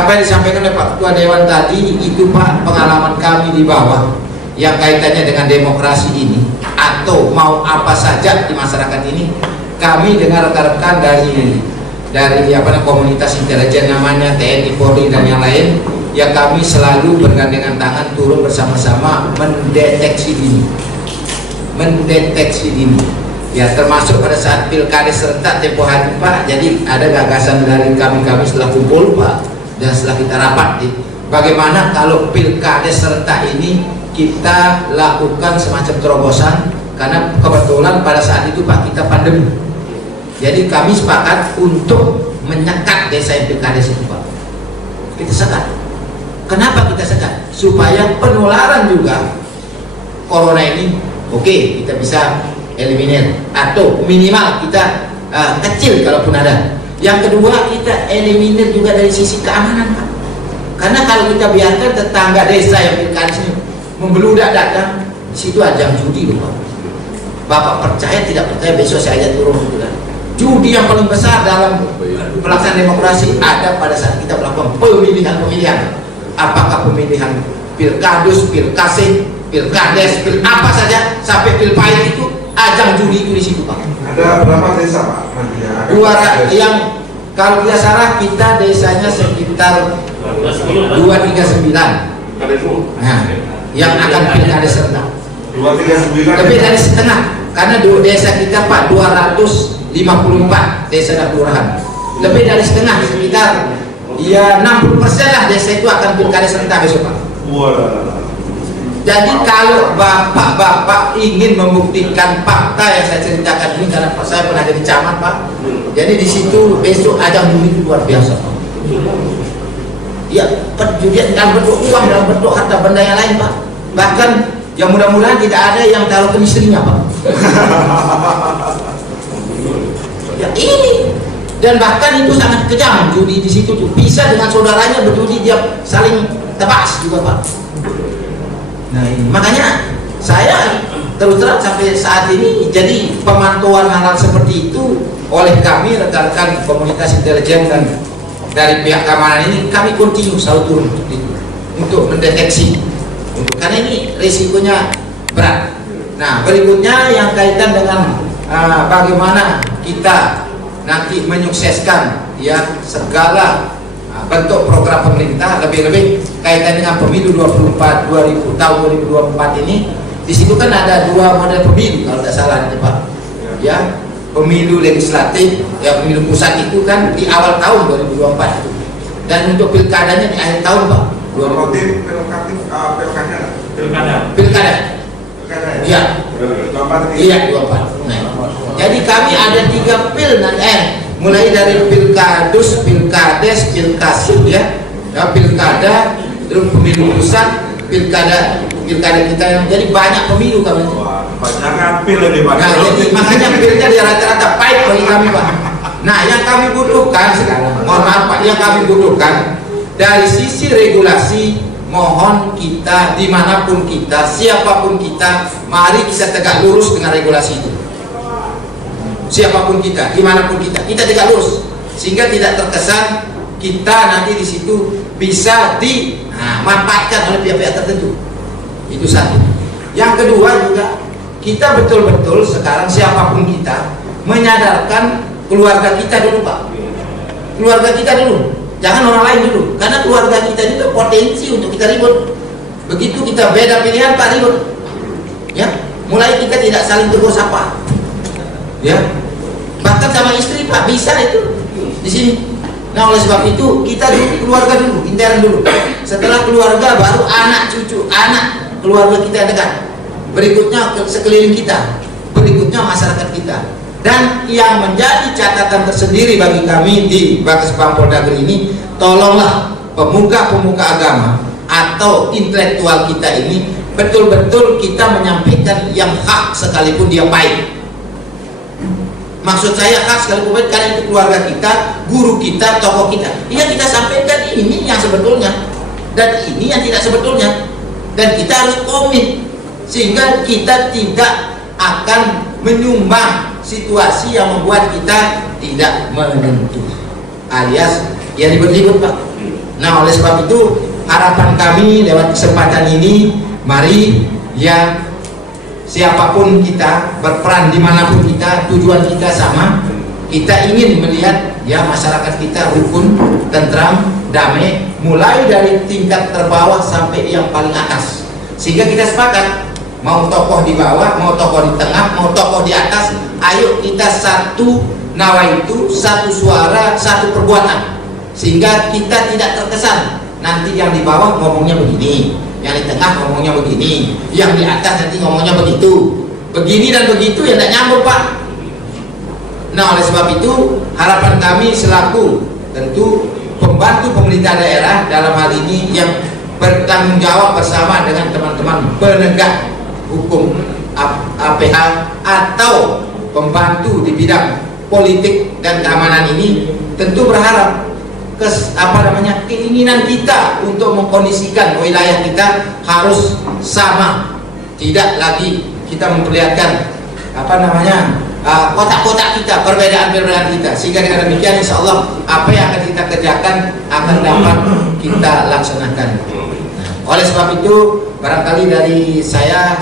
apa yang disampaikan oleh Pak Ketua Dewan tadi itu Pak, pengalaman kami di bawah yang kaitannya dengan demokrasi ini atau mau apa saja di masyarakat ini, kami dengan rekan-rekan dari komunitas intelijen namanya TNI, Polri dan yang lain, ya kami selalu bergandengan tangan turun bersama-sama mendeteksi dini, ya termasuk pada saat pilkada serentak tempoh hari Pak. Jadi ada gagasan dari kami setelah kumpul Pak dan setelah kita rapat bagaimana kalau pilkada serentak ini kita lakukan semacam terobosan, karena kebetulan pada saat itu Pak kita pandemi. Jadi kami sepakat untuk menyekat desa yang pilkada itu Pak. Kita sekat. Kenapa kita sekat? Supaya penularan juga corona ini kita bisa eliminir atau minimal kita kecil kalaupun ada. Yang kedua, kita eliminir juga dari sisi keamanan Pak. Karena kalau kita biarkan tetangga desa yang pilkada ini membeludak datang, di situ ajang judi loh Pak. Bapak percaya tidak percaya, besok saya ajak turun gitu kan. Judi yang paling besar dalam pelaksanaan demokrasi ada pada saat kita melakukan pemilihan. Apakah pemilihan pilkadus, pilkasih, pilkades, apa saja sampai pilpahit itu ajang judi itu di situ Pak. Ada berapa desa Pak nantinya? Yang kalau tidak salah kita desanya sekitar 239. Nah, yang akan pilkada serentak 239 lebih dari setengah, karena desa kita Pak 254 desa dan kelurahan, lebih dari setengah, sekitar ya 60% lah desa itu akan pilkada serentak besok Pak. Jadi kalau bapak-bapak ingin membuktikan fakta yang saya ceritakan ini, karena saya pernah jadi camat Pak, jadi di situ besok ajang judi itu luar biasa Pak. Ya, perjudian dalam bentuk uang, dalam bentuk harta benda yang lain Pak. Bahkan yang mudah-mudahan tidak ada yang taruh ke istrinya Pak. Ya ini, dan bahkan itu sangat kejam judi di situ tuh. Bisa dengan saudaranya berjudi, dia saling tebas juga Pak. Nah ini makanya saya terus terang sampai saat ini, jadi pemantauan hal-hal seperti itu oleh kami rekan-rekan komunitas intelijen dan dari pihak keamanan ini, kami kontinu selalu turun untuk mendeteksi, karena ini risikonya berat. Nah berikutnya yang kaitan dengan bagaimana kita nanti menyukseskan ya segala bentuk program pemerintah, lebih-lebih kaitan dengan pemilu tahun 2024 ini. Di situ kan ada dua model pemilu kalau tidak salah nih Pak. Ya, pemilu legislatif, ya pemilu pusat itu kan di awal tahun 2024 itu. Dan untuk pilkadanya di akhir tahun Pak. Pilkada. Iya. 24. Iya, 24. Nah, jadi kami ada 3 pil mulai dari pilkadus, pilkades, pilkasih ya, pilkada, terus pemilu pusat, pilkada kita yang jadi banyak pemilu kami. Banyak pil ini Pak. Nah, jadi makanya pilnya di rata-rata pahit bagi kami Pak. Nah, yang kami butuhkan sekarang, mohon maaf Pak, yang kami butuhkan dari sisi regulasi, mohon kita dimanapun kita, siapapun kita, mari kita tegak lurus dengan regulasi itu. Siapapun kita, dimanapun kita tegak lurus, sehingga tidak terkesan kita nanti di situ bisa dimanfaatkan oleh pihak-pihak tertentu. Itu satu. Yang kedua juga kita betul-betul sekarang siapapun kita menyadarkan keluarga kita dulu Pak. Keluarga kita dulu, jangan orang lain dulu, karena keluarga kita itu potensi untuk kita ribut. Begitu kita beda pilihan Pak, ribut. Ya, mulai kita tidak saling tegur sapa. Ya, bahkan sama istri Pak bisa itu di sini. Nah oleh sebab itu kita dulu, keluarga dulu, intern dulu. Setelah keluarga baru anak cucu, anak keluarga kita yang dekat. Berikutnya sekeliling kita, berikutnya masyarakat kita. Dan yang menjadi catatan tersendiri bagi kami di Bakes-Pam Polda ini, tolonglah pemuka-pemuka agama atau intelektual kita ini betul-betul kita menyampaikan yang hak sekalipun dia pahit. Maksud saya hak sekalipun pahit, karena itu keluarga kita, guru kita, tokoh kita. Iya, kita sampaikan ini yang sebetulnya dan ini yang tidak sebetulnya, dan kita harus komit sehingga kita tidak akan menyumbang situasi yang membuat kita tidak menentu, alias ya ribut-ribut Pak. Nah, oleh sebab itu harapan kami lewat kesempatan ini, mari ya siapapun kita, berperan dimanapun kita, tujuan kita sama. Kita ingin melihat ya masyarakat kita rukun, tentram, damai, mulai dari tingkat terbawah sampai yang paling atas. Sehingga kita sepakat, mau tokoh di bawah, mau tokoh di tengah, mau tokoh di atas, ayo kita satu nawaitu, satu suara, satu perbuatan. Sehingga kita tidak terkesan nanti yang di bawah ngomongnya begini, yang di tengah ngomongnya begini, yang di atas nanti ngomongnya begitu, begini dan begitu, ya tidak nyambung Pak. Nah, oleh sebab itu harapan kami selaku tentu pembantu pemerintah daerah dalam hal ini yang bertanggung jawab bersama dengan teman-teman penegak hukum APH atau pembantu di bidang politik dan keamanan ini, tentu berharap keinginan kita untuk mengkondisikan wilayah kita harus sama, tidak lagi kita memperlihatkan kotak-kotak kita, perbedaan-perbedaan kita, sehingga dengan demikian insya Allah apa yang akan kita kerjakan akan dapat kita laksanakan. Oleh sebab itu barangkali dari saya